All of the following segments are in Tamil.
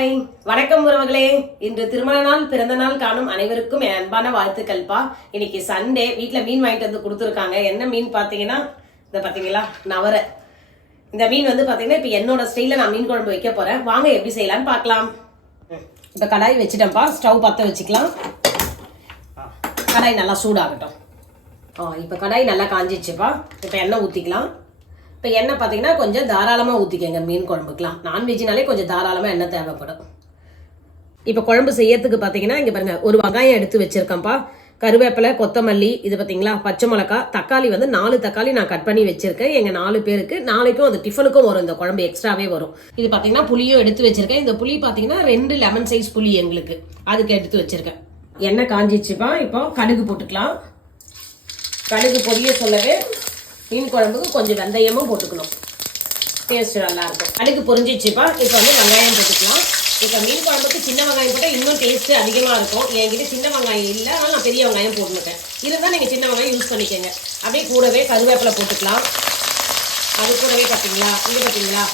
ஹாய். வணக்கம் உறவுகளே. இன்று திருமண நாள் பிறந்த நாள் காணும் அனைவருக்கும் என் அன்பான வாழ்த்துக்கள்ப்பா. இன்னைக்கு சண்டே வீட்ல மீன் வாங்கிட்டு வந்து கொடுத்துருக்காங்க. என்ன மீன் பார்த்தீங்கன்னா இந்த பார்த்தீங்களா? நவரை. இந்த மீன் வந்து பார்த்தீங்கன்னா இப்போ என்னோட ஸ்டைலில் நான் மீன் குழம்பு வைக்க போறேன். வாங்க எப்படி செய்யலாம்னு பார்க்கலாம். இப்போ கடாய் வச்சுட்டேன்ப்பா. ஸ்டவ் பற்ற வச்சுக்கலாம். கடாய் நல்லா சூடாகட்டும். ஆ இப்போ கடாய் நல்லா காஞ்சிச்சுப்பா இப்போ எண்ணெய் ஊற்றிக்கலாம் இப்போ எண்ணெய் பார்த்தீங்கன்னா கொஞ்சம் தாராளமாக ஊற்றிக்கங்க மீன் குழம்புக்குலாம் நான்வெஜ்னாலே கொஞ்சம் தாராளமாக எண்ணெய் தேவைப்படும். இப்போ குழம்பு செய்யறதுக்கு பார்த்தீங்கன்னா இங்கே பாருங்கள் ஒரு வெங்காயம் எடுத்து வச்சுருக்கேன்ப்பா. கருவேப்பிலை கொத்தமல்லி இது பார்த்தீங்களா பச்சை மிளகா தக்காளி வந்து நாலு தக்காளி நான் கட் பண்ணி வச்சிருக்கேன். எங்கள் நாலு பேருக்கு நாளைக்கும் அது டிஃபனுக்கும் வரும் இந்த குழம்பு எக்ஸ்ட்ராவே வரும். இது பார்த்தீங்கன்னா புளியும் எடுத்து வச்சிருக்கேன். இந்த புளி பார்த்தீங்கன்னா ரெண்டு லெமன் சைஸ் புளி எங்களுக்கு. அதுக்கு எடுத்து வச்சிருக்கேன். எண்ணெய் காஞ்சிச்சுப்பா இப்போ கடுகு போட்டுக்கலாம். கடுகு பொரிய சொல்லவே மீன் குழம்புக்கு கொஞ்சம் வெந்தயமும் போட்டுக்கணும். டேஸ்ட் நல்லாயிருக்கும் அடுக்கு கடுகு பொரிஞ்சிச்சுப்பா. இப்போ வந்து வெங்காயம் போட்டுக்கலாம். இப்போ மீன் குழம்புக்கு சின்ன வெங்காயம் போட்டால் இன்னும் டேஸ்ட் அதிகமாக இருக்கும். என்கிட்ட சின்ன வெங்காயம் இல்லை. அதனால் நான் பெரிய வெங்காயம் போட்டுருக்கேன். இருந்தால் நீங்கள் சின்ன வெங்காயம் யூஸ் பண்ணிக்கோங்க. அப்படியே கூடவே கருவேப்பிலை போட்டுக்கலாம். அது கூடவே பார்த்தீங்களா இது பார்த்தீங்களா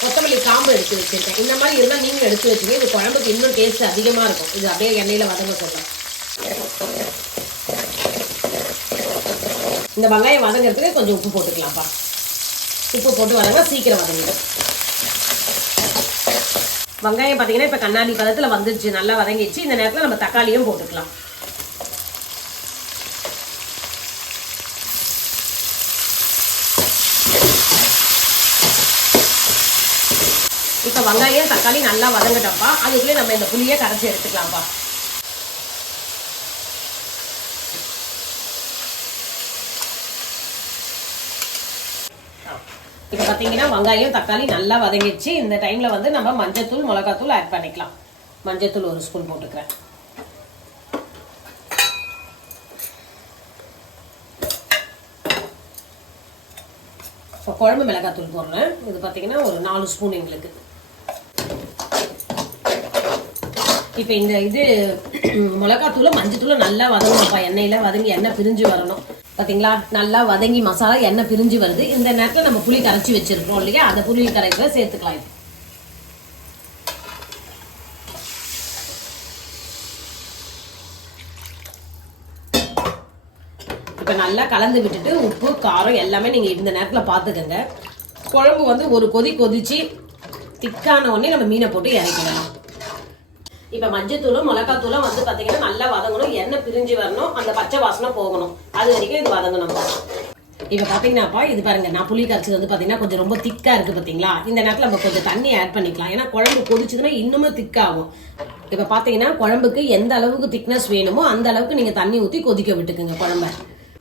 கொத்தமல்லி காம்பு எடுத்து வச்சுருக்கேன். இந்த மாதிரி இருந்தால் நீங்கள் எடுத்து வச்சுங்க இது குழம்புக்கு இன்னும் டேஸ்ட் அதிகமாக இருக்கும். இது அப்படியே எண்ணெயில் வதங்க சொல்லலாம் இந்த வெங்காயம் வதங்கிறதுக்கு கொஞ்சம் உப்பு போட்டுக்கலாம்ப்பா. உப்பு போட்டு வதங்க சீக்கிரம் வதங்கிடும். வெங்காயம் பார்த்தீங்கன்னா இப்போ கண்ணாடி பதத்தில் வந்துருச்சு நல்லா வதங்கிடுச்சு. இந்த நேரத்தில் நம்ம தக்காளியும் போட்டுக்கலாம். இப்போ வெங்காயம் தக்காளி நல்லா வதங்கட்டப்பா. அதுக்குள்ளே நம்ம இந்த புளியை கரைச்சி எடுத்துக்கலாம்ப்பா. இப்போ பார்த்தீங்கன்னா வெங்காயம் தக்காளி நல்லா வதங்கிடுச்சு. இந்த டைமில் வந்து நம்ம மஞ்சத்தூள் மிளகாத்தூள் ஆட் பண்ணிக்கலாம். மஞ்சத்தூள் ஒரு ஸ்பூன் போட்டுக்கிறேன். இப்போ குழம்பு மிளகாத்தூள் போடுறேன். இது பார்த்தீங்கன்னா ஒரு நாலு ஸ்பூன் எங்களுக்கு. இப்போ இந்த இது மிளகாத்தூளை மஞ்சத்தூளை நல்லா வதங்கணும்ப்பா. எண்ணெயில் வதங்கி எண்ணெய் பிரிஞ்சு வரணும். பார்த்தீங்களா நல்லா வதங்கி மசாலா எண்ணெய் பிரிஞ்சு வருது. இந்த நேரத்தில் நம்ம புளி கரைச்சி வச்சிருக்கோம் இல்லையா? அந்த புளி கரைச்சல சேர்த்துக்கலாம் இப்போ இப்போ நல்லா கலந்து விட்டுட்டு உப்பு காரம் எல்லாமே நீங்கள் இந்த நேரத்தில் பார்த்துக்கோங்க குழம்பு வந்து ஒரு கொதி கொதிச்சு திக்கான உடனே நம்ம மீனை போட்டு இறக்கிடலாம். இப்போ மஞ்சத்தூளும் மிளகாத்தூளும் வந்து பார்த்தீங்கன்னா நல்லா வதங்கணும் எண்ணெய் பிரிஞ்சு வரணும் அந்த பச்சை வாசனை போகணும். அது வரைக்கும் இது வதங்கணும். இப்போ பார்த்தீங்கன்னாப்பா இது பாருங்க நான் புளி கரைச்சது வந்து பார்த்தீங்கன்னா கொஞ்சம் ரொம்ப திக்காக இருக்குது பார்த்தீங்களா இந்த நேரத்தில் நம்ம கொஞ்சம் தண்ணி ஆட் பண்ணிக்கலாம். ஏன்னா குழம்பு கொதிச்சதுன்னா இன்னுமே திக்காகும். இப்போ பார்த்தீங்கன்னா குழம்புக்கு எந்த அளவுக்கு திக்னஸ் வேணுமோ அந்த அளவுக்கு நீங்கள் தண்ணி ஊற்றி கொதிக்க விட்டுக்குங்க குழம்ப.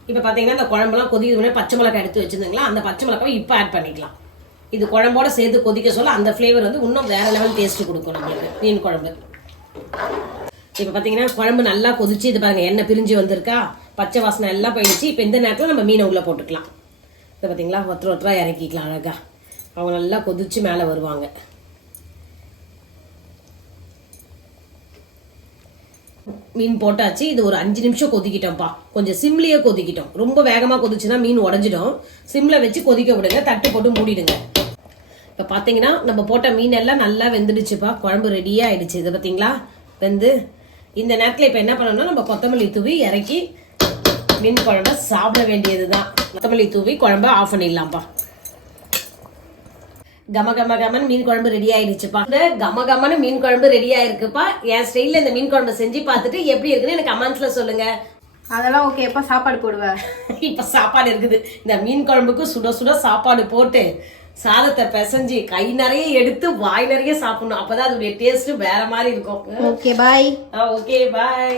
இப்போ பார்த்தீங்கன்னா இந்த குழம்புலாம் கொதிக்குது பச்சை மிளகாய் எடுத்து வச்சிருந்தீங்களா? அந்த பச்சை மிளகாய் இப்போ ஆட் பண்ணிக்கலாம். இது குழம்போட சேர்த்து கொதிக்க சொல்ல அந்த ஃப்ளேவர் வந்து இன்னும் வேற லெவல் டேஸ்ட் கொடுக்கும் நம்மளுக்கு மீன் குழம்பு. இப்போ பார்த்தீங்கன்னா குழம்பு நல்லா கொதிச்சு இது பாருங்க எண்ணெய் பிரிஞ்சு வந்திருக்கா. பச்சை வாசனை எல்லாம் போயிடுச்சு. இப்போ இந்த நேரத்தில் நம்ம மீனை உள்ளே போட்டுக்கலாம். இதை பார்த்தீங்களா ஒருத்தர் ஒருத்தராக இறக்கிக்கலாம் அழகா. அவங்க நல்லா கொதிச்சு மேலே வருவாங்க. மீன் போட்டாச்சு. இது ஒரு அஞ்சு நிமிஷம் கொதிக்கிட்டோம்ப்பா. கொஞ்சம் சிம்லேயே கொதிக்கிட்டோம். ரொம்ப வேகமாக கொதிச்சுன்னா மீன் உடஞ்சிடும். சிம்மில் வச்சு கொதிக்க விடுங்க. தட்டு போட்டு மூடிடுங்க. இப்போ பார்த்தீங்கன்னா நம்ம போட்ட மீன் எல்லாம் நல்லா வெந்துடுச்சுப்பா. குழம்பு ரெடியாக ஆயிடுச்சு. இது பார்த்தீங்களா வெந்து இந்த நேரத்தில் இப்போ என்ன பண்ணணும்னா நம்ம கொத்தமல்லி தூவி இறக்கி மீன் குழம்ப சாப்பிட வேண்டியது தான் கொத்தமல்லி தூவி குழம்ப ஆஃப் பண்ணிடலாம்ப்பா. கம கம கமன் மீன் குழம்பு ரெடி ஆயிடுச்சுப்பா. இந்த கம கமன்னு மீன் குழம்பு ரெடி ஆயிருக்குப்பா. என் ஸ்டைலில் இந்த மீன் குழம்பு செஞ்சு பார்த்துட்டு எப்படி இருக்குன்னு எனக்கு கமெண்ட்ஸ்ல சொல்லுங்க. அதெல்லாம் ஓகே எப்ப சாப்பாடு போடுவ? இப்ப சாப்பாடு இருக்குது. இந்த மீன் குழம்புக்கு சுட சுட சாப்பாடு போட்டு சாதத்தை பிசைஞ்சு கை நிறைய எடுத்து வாய் நிறைய சாப்பிடணும். அப்பதான் அதோடைய டேஸ்ட் வேற மாதிரி இருக்கும். Okay bye okay bye